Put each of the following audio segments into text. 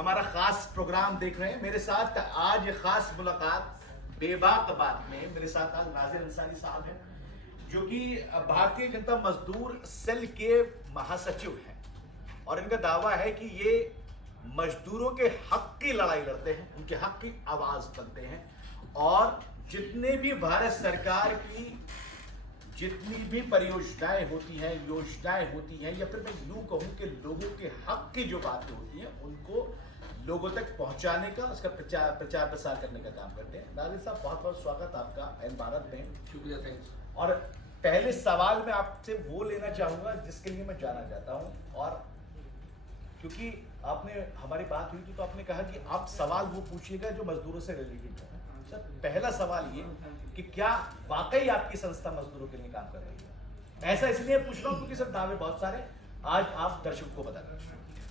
हमारा खास प्रोग्राम देख रहे हैं। मेरे साथ आज ये खास मुलाकात बेबाक बात में मेरे साथ आज नाजिर अंसारी साहब हैं, जो कि भारतीय जनता मजदूर सेल के महासचिव हैं, और इनका दावा है कि ये मजदूरों के हक की लड़ाई लड़ते हैं, उनके हक की आवाज बनते हैं, और जितने भी भारत सरकार की जितनी भी परियोजनाएं होती हैं, योजनाएं होती हैं, या फिर मैं यूं कहूं कि लोगों के हक की जो बातें होती हैं उनको लोगों तक पहुंचाने का, उसका प्रचार प्रसार करने का काम करते हैं। नाजिर साहब, बहुत बहुत स्वागत आपका एन भारत में। शुक्रिया, थैंक्स। और पहले सवाल मैं आपसे वो लेना चाहूंगा जिसके लिए मैं जाना चाहता हूं, और क्योंकि आपने हमारी बात हुई थी तो आपने कहा कि आप सवाल वो पूछिएगा जो मजदूरों से रिलेटेड है। सर, पहला सवाल ये कि क्या वाकई आपकी संस्था मजदूरों के लिए काम कर रही है? ऐसा इसलिए पूछ रहा हूं क्योंकि सर दावे बहुत सारे आज आप दर्शकों को बता दें।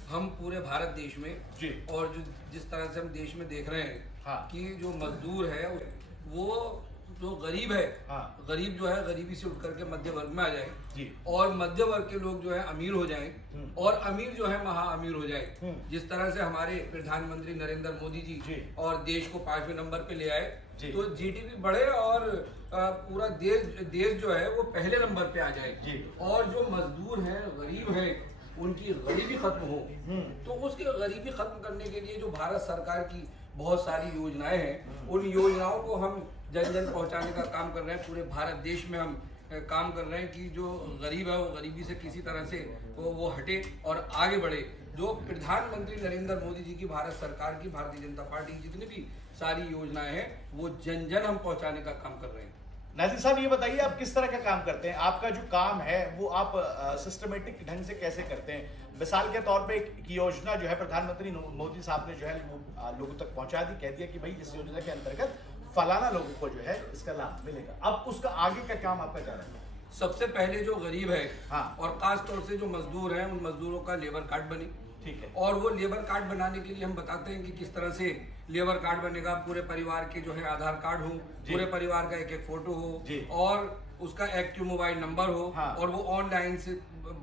हम पूरे भारत देश में जी, और जो जिस तरह से हम देश में देख रहे हैं हाँ, कि जो मजदूर है वो जो गरीब है, हाँ, गरीब जो है गरीबी से उठ करके मध्य वर्ग में आ जाए, जी, और मध्य वर्ग के लोग जो है अमीर हो जाएं, और अमीर जो है महा अमीर हो जाए। जिस तरह से हमारे प्रधानमंत्री नरेंद्र मोदी जी और देश को 5वें नंबर पे ले आए, तो जीडीपी बढ़े और पूरा देश जो है वो पहले नंबर पे आ जाए, और जो मजदूर हैं, गरीब हैं, उनकी गरीबी खत्म हो। तो उसकी गरीबी खत्म करने के लिए जो भारत सरकार की बहुत सारी योजनाएं हैं, उन योजनाओं को हम जन जन पहुंचाने का काम कर रहे हैं। पूरे भारत देश में हम काम कर रहे हैं कि जो गरीब है वो गरीबी से किसी तरह से वो हटे और आगे बढ़े। जो प्रधानमंत्री नरेंद्र मोदी जी की भारत सरकार की, भारतीय जनता पार्टी की जितनी भी सारी योजनाएं हैं वो जन जन हम पहुंचाने का काम कर रहे हैं। नाजिर साहब, ये बताइए आप किस तरह का काम करते हैं? आपका जो काम है वो आप सिस्टमेटिक ढंग से कैसे करते हैं? मिसाल के तौर पे एक योजना जो है प्रधानमंत्री मोदी साहब ने जो है वो लोगों तक पहुंचा दी, कह दिया कि भाई इस योजना के अंतर्गत फलाना लोगों को जो है इसका लाभ मिलेगा। अब उसका आगे का काम आपका क्या रहेगा? सबसे पहले जो गरीब है, हाँ, और खास तौर से जो मजदूर हैं, उन मजदूरों का लेबर कार्ड बने। ठीक है। और वो लेबर कार्ड बनाने के लिए हम बताते हैं कि किस तरह से लेबर कार्ड बनेगा। पूरे परिवार के जो है आधार कार्ड हो, पूरे परिवार का एक एक फोटो हो, और उसका एक्टिव मोबाइल नंबर हो, हाँ, और वो ऑनलाइन से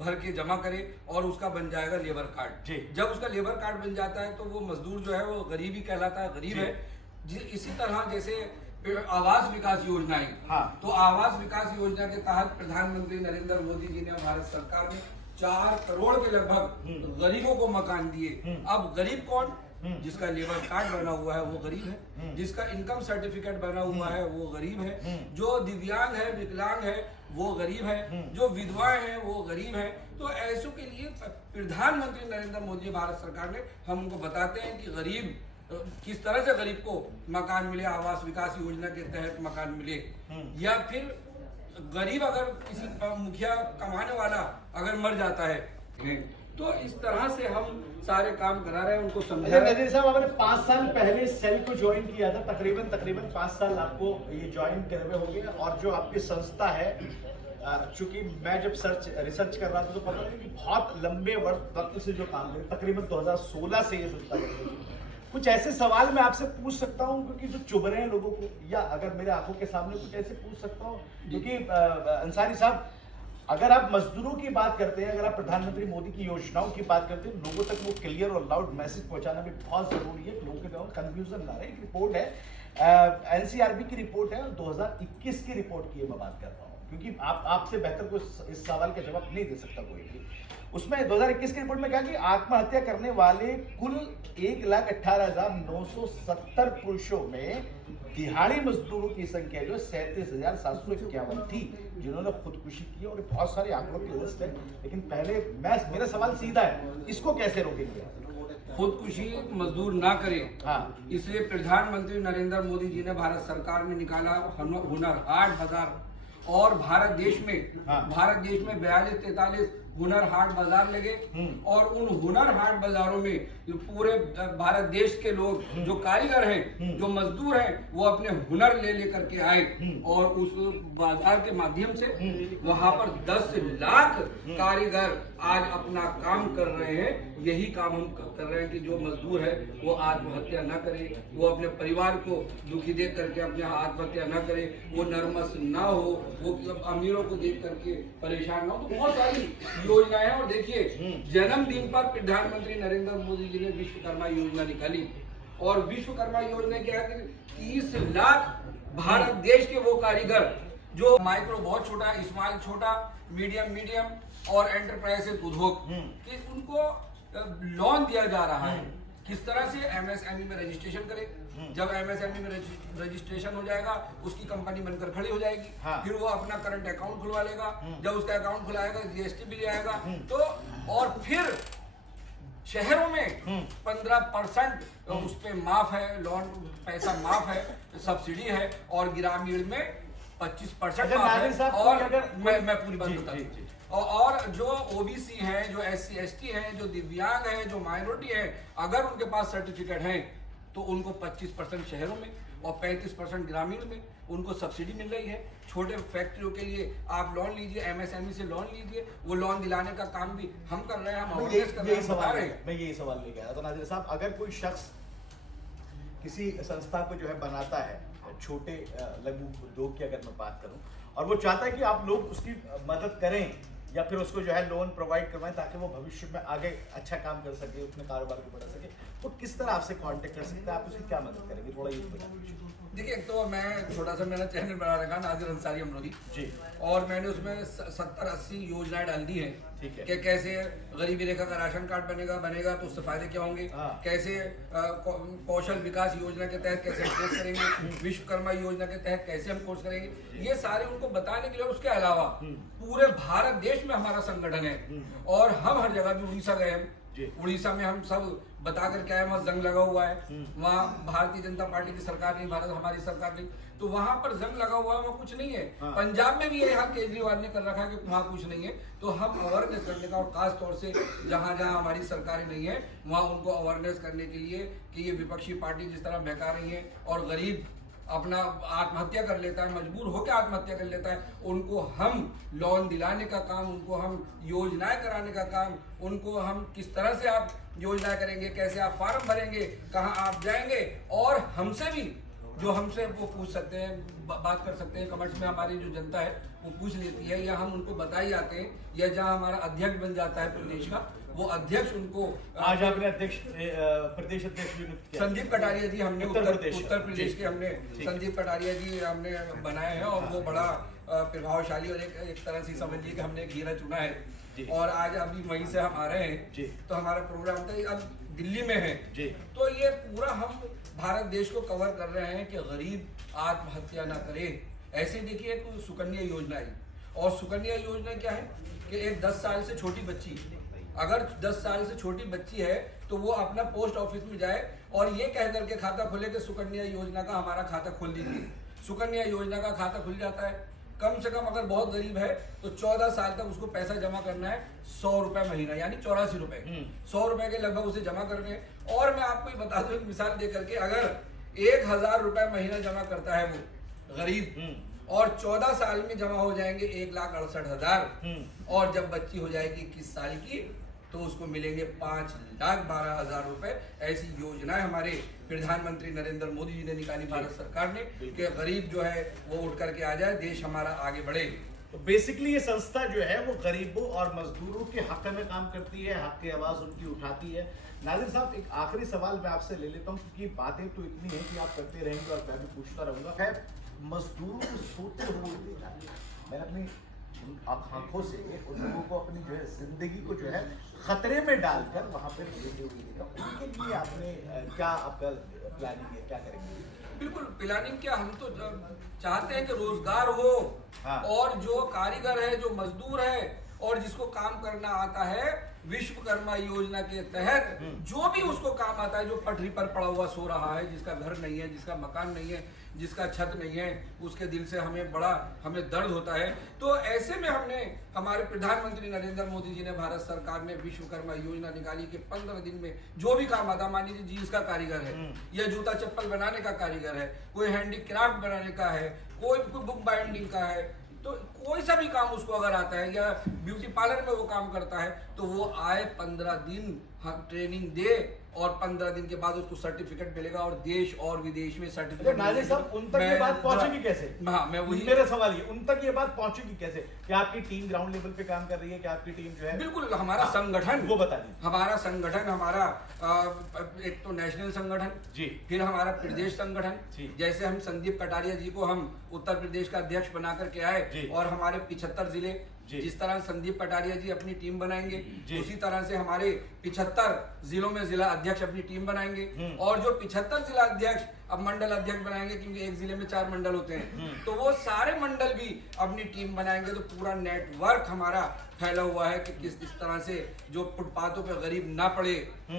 भर के जमा करे और उसका बन जाएगा लेबर कार्ड। जब उसका लेबर कार्ड बन जाता है तो वो मजदूर जो है वो गरीब ही कहलाता है, गरीब है। इसी तरह जैसे आवास विकास योजनाएं, हाँ, तो आवास विकास योजना के तहत प्रधानमंत्री नरेंद्र मोदी जी ने भारत सरकार में 4 करोड़ के लगभग गरीबों को मकान दिए। अब गरीब कौन? जिसका लेबर कार्ड बना हुआ है वो गरीब है, जिसका इनकम सर्टिफिकेट बना हुआ है वो गरीब है, जो दिव्यांग है, विकलांग है वो गरीब है, जो विधवाएं हैं वो गरीब है। तो ऐसों के लिए प्रधानमंत्री नरेंद्र मोदी भारत सरकार ने हम उनको बताते हैं कि गरीब किस तरह से गरीब को मकान मिले, आवास विकास योजना के तहत मकान मिले, या फिर गरीब अगर किसी मुखिया कमाने वाला अगर मर जाता है, तो इस तरह से हम सारे काम करा रहे हैं, उनको समझा। नजीर साहब, आपने 5 साल पहले सेल को ज्वाइन किया था, तकरीबन 5 साल आपको ये ज्वाइन करे हुए हो गए, और जो आपकी संस्था है, चूंकि मैं जब रिसर्च कर रहा था तो पता लगा कि बहुत लंबे वक्त से जो काम कर, तकरीबन 2016 से ये संस्था कर रही है। कुछ ऐसे सवाल मैं आपसे पूछ सकता हूं क्योंकि जो चुभ रहे हैं लोगों को, या अगर मेरे आंखों के सामने कुछ ऐसे पूछ सकता हूं, क्योंकि अंसारी साहब, अगर आप मजदूरों की बात करते हैं, अगर आप प्रधानमंत्री मोदी की योजनाओं की बात करते हैं, लोगों तक वो क्लियर और लाउड मैसेज पहुंचाना भी बहुत जरूरी है, लोगों के दिमाग में कंफ्यूजन ना रहे। एक रिपोर्ट है, एनसीआरबी की रिपोर्ट है, 2021 की रिपोर्ट की मैं बात कर रहा हूँ, क्योंकि आपसे बेहतर कोई इस सवाल का जवाब नहीं दे सकता कोई भी। उसमें 2021 की रिपोर्ट में कहा कि आत्महत्या करने वाले कुल 1,18,970 पुरुषों में दिहाड़ी मजदूरों की संख्या जो 37,751 थी जिन्होंने खुदकुशी की, और बहुत सारे आंकड़ों की लिस्ट है। लेकिन पहले मेरा सवाल सीधा है, इसको कैसे रोकेंगे? खुदकुशी मजदूर ना करे, हाँ, इसलिए प्रधानमंत्री नरेंद्र मोदी जी ने भारत सरकार में निकाला हुनर हाट बाजार, और भारत देश में 42-43 हुनर हाट बाजार लगे, और उन हुनर हाट बाजारों में पूरे भारत देश के लोग जो कारीगर हैं, जो मजदूर हैं, वो अपने हुनर ले लेकर के आए, और उस बाजार के माध्यम से वहां पर 10 लाख कारीगर आज अपना काम कर रहे हैं। यही काम हम कर रहे हैं कि जो मजदूर है वो आत्महत्या न करे, वो अपने परिवार को दुखी देख करके अपने आत्महत्या न करे, वो नर्मस ना हो, वो अमीरों को देख करके परेशान ना हो। तो बहुत सारी योजनाएं हैं, और देखिए जन्मदिन पर प्रधानमंत्री नरेंद्र मोदी जी ने विश्वकर्मा योजना निकाली। और विश्वकर्मा योजना क्या है कि 30 लाख भारत देश के वो कारीगर जो माइक्रो बहुत छोटा, स्मॉल छोटा, मीडियम और एंटरप्राइजेस उद्योग कि उनको लोन दिया जा रहा है। किस तरह से एमएसएमई में रजिस्ट्रेशन करें, जब एमएसएमई में रजिस्ट्रेशन हो जाएगा उसकी कंपनी बनकर खड़ी हो जाएगी। हाँ। फिर वो अपना करंट अकाउंट खुलवा लेगा, जब उसका अकाउंट खुलाएगा जीएसटी भी ले आएगा। तो और फिर शहरों में 15% उस पे माफ है, लोन पैसा माफ है, सब्सिडी है, और ग्रामीण में 25% माफ है। और मैं पूरी बात बता दूं, और जो ओबीसी हैं, जो एससी एसटी हैं, जो दिव्यांग हैं, जो माइनॉरिटी हैं, अगर उनके पास सर्टिफिकेट हैं तो उनको 25% शहरों में और 35% ग्रामीण में उनको सब्सिडी मिल रही है। छोटे फैक्ट्रियों के लिए आप लोन लीजिए, एमएसएमई से लोन लीजिए, वो लोन दिलाने का काम भी हम कर रहे हैं, हम अवेयरनेस कर रहे हैं, बता रहे हैं। मैं यही सवाल लेके आया था नाजिर साहब, अगर कोई शख्स किसी संस्था को जो है बनाता है, छोटे लघु उद्योग की अगर मैं बात करूं, और वो चाहता है कि आप लोग उसकी मदद करें या फिर उसको जो है लोन प्रोवाइड करवाएं ताकि वो भविष्य में आगे अच्छा काम कर सके, अपने कारोबार को बढ़ा सके, तो किस तरह आपसे कांटेक्ट कर सकते हैं, आप उसकी क्या मदद करेंगे, थोड़ा ये बताइए। देखिए, एक तो मैं थोड़ा सा मेरा चैनल बना रखा नाजिर अंसारी अमरोही जी, और मैंने उसमें 70-80 योजनाएं डाल दी हैं। ठीक है कि कैसे गरीबी रेखा का राशन कार्ड बनेगा तो उससे फायदे क्या होंगे, कैसे कौशल विकास योजना के तहत कैसे हम कोर्स करेंगे, विश्वकर्मा योजना के तहत कैसे हम कोर्स करेंगे, ये सारे उनको बताने के लिए। उसके अलावा पूरे भारत देश में हमारा संगठन है और हम हर जगह भी, उड़ीसा गए हम, उड़ीसा में हम सब बता कर क्या है, वहाँ जंग लगा हुआ है, वहाँ भारतीय जनता पार्टी की सरकार नहीं, भारत हमारी सरकार नहीं, तो वहाँ पर जंग लगा हुआ है, वहाँ कुछ नहीं है। पंजाब में भी ये हाल केजरीवाल ने कर रखा है कि वहाँ कुछ नहीं है। तो हम अवेयरनेस करने का, और खास तौर से जहाँ जहाँ हमारी सरकारें नहीं है वहाँ उनको अवेयरनेस करने के लिए कि ये विपक्षी पार्टी जिस तरह बहका रही है और गरीब अपना आत्महत्या कर लेता है, मजबूर होकर आत्महत्या कर लेता है, उनको हम लोन दिलाने का काम, उनको हम योजनाएं कराने का काम, उनको हम किस तरह से आप योजनाएं करेंगे, कैसे आप फार्म भरेंगे, कहाँ आप जाएंगे, और हमसे भी जो हमसे वो पूछ सकते हैं, बात कर सकते हैं। कमेंट्स में हमारी जो जनता है वो पूछ लेती है, या हम उनको बताई जाते हैं, या जहाँ हमारा अध्यक्ष बन जाता है प्रदेश का, वो अध्यक्ष उनको, आज आपने अध्यक्ष प्रदेश अध्यक्ष संदीप कटारिया जी हमने उत्तर प्रदेश के हमने संदीप कटारिया जी हमने बनाए हैं, और वो बड़ा प्रभावशाली और एक तरह से समझ लीजिए कि हमने एक हीरा चुना है। और आज अभी वहीं से हम आ रहे हैं, तो हमारा प्रोग्राम था अब दिल्ली में है, तो ये पूरा हम भारत देश को कवर कर रहे हैं कि गरीब आत्महत्या ना करे। ऐसे देखिए एक सुकन्या योजना है, और सुकन्या योजना क्या है कि एक 10 साल से छोटी बच्ची, अगर 10 साल से छोटी बच्ची है तो वो अपना पोस्ट ऑफिस में जाए और ये कह करके खाता खोले कि सुकन्या योजना का हमारा खाता खोल दीजिए। सुकन्या योजना का खाता खुल जाता है। कम से कम अगर बहुत गरीब है तो 14 साल तक उसको पैसा जमा करना है, 100 रुपए महीना, यानी 84 रुपए, 100 रुपए के लगभग उसे जमा करने हैं। और मैं आपको ये बता दूं एक मिसाल दे करके, अगर 1000 रुपए महीना जमा करता है वो गरीब, और 14 साल में जमा हो जाएंगे 1,68,000, और जब बच्ची हो जाएगी 21 साल की तो उसको मिलेंगे 5,12,000 रुपए। ऐसी योजनाएं हमारे प्रधानमंत्री नरेंद्र मोदी जी ने निकाली, भारत सरकार ने, कि गरीब जो है वो उठ करके आ जाए, देश हमारा आगे बढ़े। तो बेसिकली ये संस्था जो है वो गरीबों और मजदूरों के हक में काम करती है, हक की आवाज उनकी उठाती है। नाजिर साहब, एक आखिरी सवाल मैं आपसे ले लेता हूँ, क्योंकि बातें तो इतनी है कि आप करते रहेंगे और मैं भी पूछता रहूंगा। है मजदूरों को सोते हुए देखा, मैंने अपनी आंखों से उन लोगों को अपनी जो है जिंदगी को जो है खतरे में डालकर वहां पर लेते हुए देखा। उनके लिए आपने क्या आपका प्लानिंग है, क्या करेंगे? बिल्कुल प्लानिंग क्या, हम तो चाहते हैं कि रोजगार हो, और जो कारीगर है, जो मजदूर है और जिसको काम करना आता है, विश्वकर्मा योजना के तहत जो भी उसको काम आता है, जो पटरी पर पड़ा हुआ सो रहा है, जिसका घर नहीं है, जिसका मकान नहीं है, जिसका छत नहीं है, उसके दिल से हमें दर्द होता है। तो ऐसे में हमने, हमारे प्रधानमंत्री नरेंद्र मोदी जी ने, भारत सरकार ने विश्वकर्मा योजना निकाली कि 15 दिन में जो भी काम आता, मान लीजिए जीन्स का कारीगर है, या जूता चप्पल बनाने का कारीगर है, कोई हैंडीक्राफ्ट बनाने का है, कोई बुक बाइंडिंग का है, तो कोई सा भी काम उसको अगर आता है, या ब्यूटी पार्लर में वो काम करता है, तो वो आए 15 दिन हम ट्रेनिंग दे और 15 दिन के बाद उसको सर्टिफिकेट मिलेगा और देश और विदेश में अच्छा, सर्टिफिकेट नाजिर साहब उन तक ये बात पहुंचेगी कैसे? हाँ, मैं वही मेरा सवाल ये, उन तक ये बात पहुंचेगी कैसे? क्या आपकी टीम ग्राउंड लेवल पे काम कर रही है? क्या आपकी टीम जो है बिल्कुल हमारा संगठन, वो बता दीजिए। हमारा संगठन, हमारा एक तो नेशनल संगठन जी, फिर हमारा प्रदेश संगठन, जी। जैसे हम संदीप कटारिया जी को हम उत्तर प्रदेश का अध्यक्ष बना करके आए जी। और हमारे 75 जिले, जी। जिस तरह संदीप कटारिया जी अपनी टीम बनाएंगे जी। उसी तरह से हमारे 75 जिलों में जिला अध्यक्ष अपनी टीम बनाएंगे और जो 75 जिला अध्यक्ष अब मंडल अध्यक्ष बनाएंगे, क्योंकि एक जिले में 4 मंडल होते हैं, तो वो सारे मंडल भी अपनी टीम बनाएंगे। तो पूरा नेटवर्क हमारा फैला हुआ है कि किस तरह से जो फुटपाथों पे गरीब ना पड़े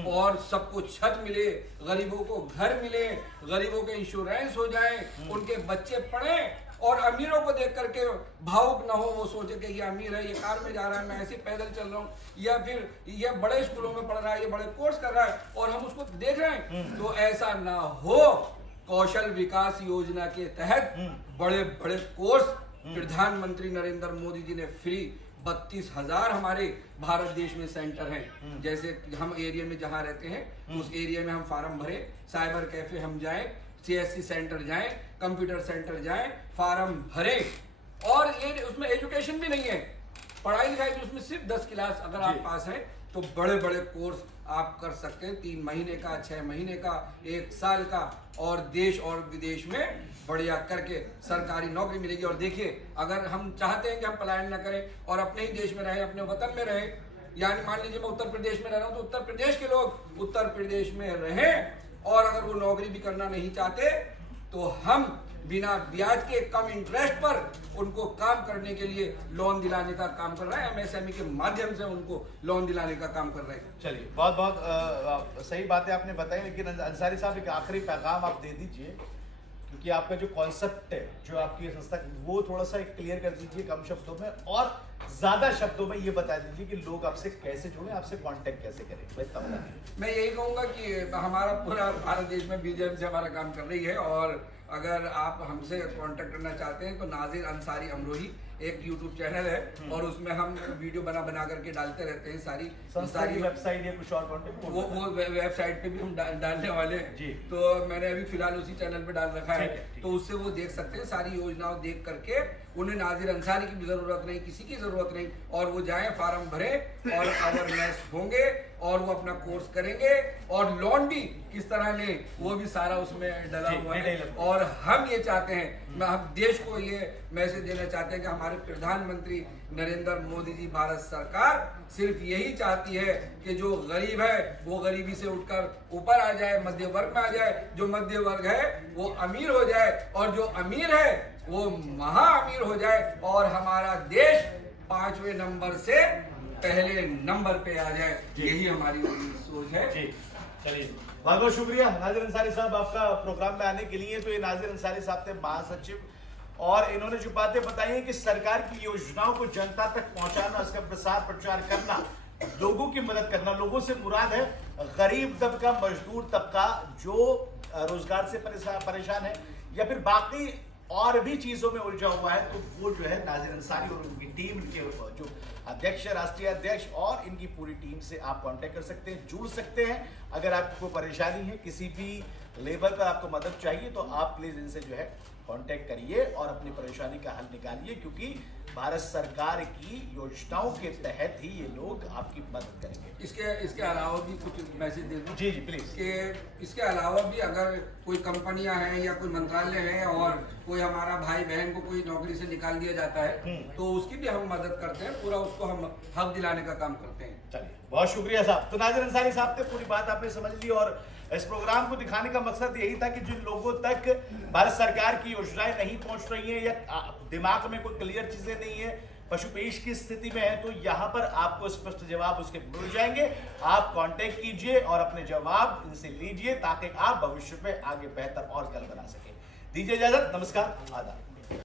और सबको छत मिले, गरीबों को घर मिले, गरीबों के इंश्योरेंस हो जाए, उनके बच्चे पढ़े और अमीरों को देख करके भावुक ना हो, वो सोचे कि ये अमीर है, ये कार में जा रहा है, मैं ऐसे पैदल चल रहा हूँ, या फिर ये बड़े स्कूलों में पढ़ रहा है, ये बड़े कोर्स कर रहा है और हम उसको देख रहे हैं। तो ऐसा ना हो, कौशल विकास योजना के तहत बड़े बड़े कोर्स प्रधानमंत्री नरेंद्र मोदी जी ने फ्री 32,000 हमारे भारत देश में सेंटर हैं। जैसे हम एरिया में जहाँ रहते हैं उस एरिया में हम फार्म भरे, साइबर कैफे हम जाएं, CSC सेंटर जाएं, कंप्यूटर सेंटर जाएं, फार्म भरे और ये उसमें एजुकेशन भी नहीं है, पढ़ाई लिखाई भी उसमें सिर्फ 10 क्लास अगर आप पास हैं तो बड़े बड़े कोर्स आप कर सकते हैं, 3 महीने का, 6 महीने का, 1 साल का, और देश और विदेश में बढ़िया करके सरकारी नौकरी मिलेगी। और देखिए, अगर हम चाहते हैं कि हम पलायन न करें और अपने ही देश में रहें, अपने वतन में रहें, यानी मान लीजिए मैं उत्तर प्रदेश में रह रहा हूँ तो उत्तर प्रदेश के लोग उत्तर प्रदेश में रहें, और अगर वो नौकरी भी करना नहीं चाहते तो हम बिना ब्याज के कम इंटरेस्ट पर उनको काम करने के लिए लोन दिलाने का काम कर रहे हैं, MSME के माध्यम से उनको लोन दिलाने का काम कर रहे हैं। चलिए, बहुत बहुत सही बातें आपने बताई, लेकिन अंसारी साहब एक आखिरी पैगाम आप दे दीजिए, क्योंकि आपका जो कॉन्सेप्ट है, जो आपकी संस्था, वो थोड़ा सा क्लियर कर दीजिए कम शब्दों में, और ज्यादा शब्दों में ये बता दीजिए कि लोग आपसे कैसे जुड़े, आपसे कांटेक्ट कैसे करें। मैं यही कहूँगा कि हमारा पूरा भारत देश में BJP से हमारा काम कर रही है, और अगर आप हमसे कांटेक्ट करना चाहते हैं तो नाजिर अंसारी अमरोही एक YouTube चैनल है और उसमें हम वीडियो बना करके डालते रहते हैं। सारी वेबसाइट या कुछ और कांटेक्ट, वो वेबसाइट पे भी हम डालने वाले हैं जी। तो मैंने अभी फिलहाल उसी चैनल पे डाल रखा है, ठीक है। तो उससे वो देख सकते हैं सारी योजनाओं देख करके। उन्हें नाजिर अंसारी की भी जरूरत नहीं, किसी की जरूरत नहीं, और वो जाएं, फार्म भरें और अवेयरनेस होंगे और वो अपना कोर्स करेंगे, और लोन भी किस तरह लें वो भी सारा उसमें डला हुआ है। और हम ये चाहते हैं, हम देश को ये मैसेज देना चाहते हैं कि हमारे प्रधानमंत्री नरेंद्र मोदी जी, भारत सरकार सिर्फ यही चाहती है कि जो गरीब है वो गरीबी से उठकर ऊपर आ जाए, मध्य वर्ग में आ जाए, जो मध्य वर्ग है वो अमीर हो जाए, और जो अमीर है वो महा अमीर हो जाए, और हमारा देश 5वें नंबर से पहले नंबर पे आ जाए। यही हमारी सोच है। चलिए, बहुत बहुत शुक्रिया नाजिर अंसारी साहब आपका प्रोग्राम में आने के लिए। तो ये नाजिर अंसारी साहब थे महासचिव, और इन्होंने जो बातें बताई हैं कि सरकार की योजनाओं को जनता तक पहुंचाना, उसका प्रसार प्रचार करना, लोगों की मदद करना। लोगों से मुराद है गरीब तबका, मजदूर तबका जो रोजगार से परेशान है या फिर बाकी और भी चीजों में उलझा हुआ है, तो वो जो है नाजिर अंसारी और उनकी टीम के जो अध्यक्ष, राष्ट्रीय अध्यक्ष और इनकी पूरी टीम से आप कांटेक्ट कर सकते हैं, जुड़ सकते हैं। अगर आपको परेशानी है, किसी भी लेवल पर आपको मदद चाहिए, तो आप प्लीज इनसे जो है कांटेक्ट करिए और अपनी परेशानी का हल निकालिए, क्योंकि भारत सरकार की योजनाओं के तहत ही ये लोग आपकी मदद करेंगे। इसके अलावा भी कुछ मैसेज दे दूं? जी प्लीज। कि इसके अलावा भी अगर कोई कंपनियां हैं या कोई मंत्रालय है और कोई हमारा भाई बहन को कोई नौकरी से निकाल दिया जाता है तो उसकी भी हम मदद करते हैं, पूरा उसको हम हक दिलाने का काम करते हैं। चलिए, बहुत शुक्रिया साहब। तो नाजिर अंसारी साहब ने पूरी बात आपने समझ ली, और इस प्रोग्राम को दिखाने का मकसद यही था कि जिन लोगों तक भारत सरकार की योजनाएं नहीं पहुंच रही हैं या दिमाग में कोई क्लियर चीजें नहीं है, पशुपेश की स्थिति में है, तो यहाँ पर आपको स्पष्ट जवाब उसके मिल जाएंगे। आप कांटेक्ट कीजिए और अपने जवाब इनसे लीजिए, ताकि आप भविष्य में आगे बेहतर और कल बना सकें। दीजिए इजाजत, नमस्कार, आदाब।